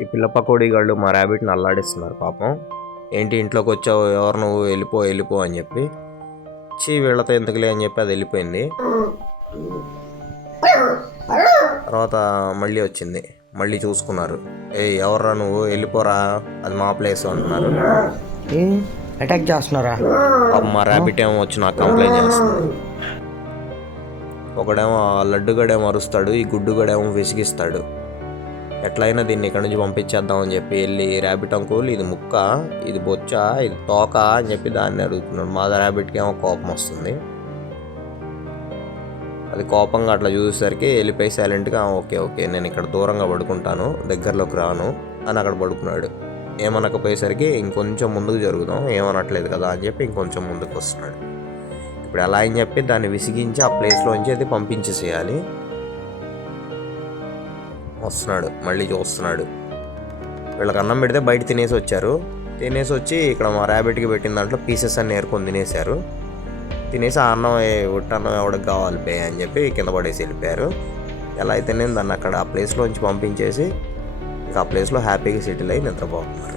ఈ పిల్ల పకోడీ గాళ్ళు మా ర్యాబిట్ని అల్లాడిస్తున్నారు పాపం. ఏంటి ఇంట్లోకి వచ్చావు, ఎవరు నువ్వు, వెళ్ళిపో వెళ్ళిపో అని చెప్పి. వీళ్ళతో ఎందుకులే అని చెప్పి అది వెళ్ళిపోయింది. తర్వాత మళ్ళీ వచ్చింది, మళ్ళీ చూసుకున్నారు. ఎవర్రా నువ్వు, వెళ్ళిపోరా, అది మా ప్లేస్ అంటున్నారు. అటాక్ చేస్తున్నారా? మా ర్యాబిట్ ఏమో వచ్చి నాకు కంప్లైంట్ చేస్తున్నాడు. ఒకడేమో లడ్డుగడేమో అరుస్తాడు, ఈ గుడ్డుగడేమో విసిగిస్తాడు. ఎట్లయినా దీన్ని ఇక్కడ నుంచి పంపించేద్దామని చెప్పి వెళ్ళి, ర్యాబిట్ అంకుల్ ఇది ముక్క, ఇది బొచ్చ, ఇది తోక అని చెప్పి దాన్ని అడుగుతున్నాడు. మా ర్యాబిట్కి ఏమో కోపం వస్తుంది. అది కోపంగా అట్లా చూసేసరికి వెళ్ళిపోయి సైలెంట్గా ఓకే ఓకే నేను ఇక్కడ దూరంగా పడుకుంటాను, దగ్గరలోకి రాను అని అక్కడ పడుకున్నాడు. ఏమనకపోయేసరికి ఇంకొంచెం ముందుకు జరుగుదాం, ఏమనట్లేదు కదా అని చెప్పి ఇంకొంచెం ముందుకు వస్తున్నాడు. ఇప్పుడు ఎలా అని చెప్పి దాన్ని విసిగించి ఆ ప్లేస్లోంచి అది పంపించేసేయాలి. వస్తున్నాడు, మళ్ళీ చూస్తున్నాడు. వీళ్ళకి అన్నం పెడితే బయట తినేసి వచ్చారు. తినేసి వచ్చి ఇక్కడ మా ర్యాబిట్కి పెట్టిన దాంట్లో పీసెస్ అన్ని ఏరుకొని తినేశారు. తినేసి ఆ అన్నం ఉట్టన్నం ఎవడికి కావాలి పే అని చెప్పి కింద పడేసి వెళ్ళిపోయారు. ఎలా అయితే నేను దాన్ని అక్కడ ఆ ప్లేస్లోంచి పంపించేసి ఇంకా ఆ ప్లేస్లో హ్యాపీగా సెటిల్ అయ్యి నిద్రపోతున్నారు.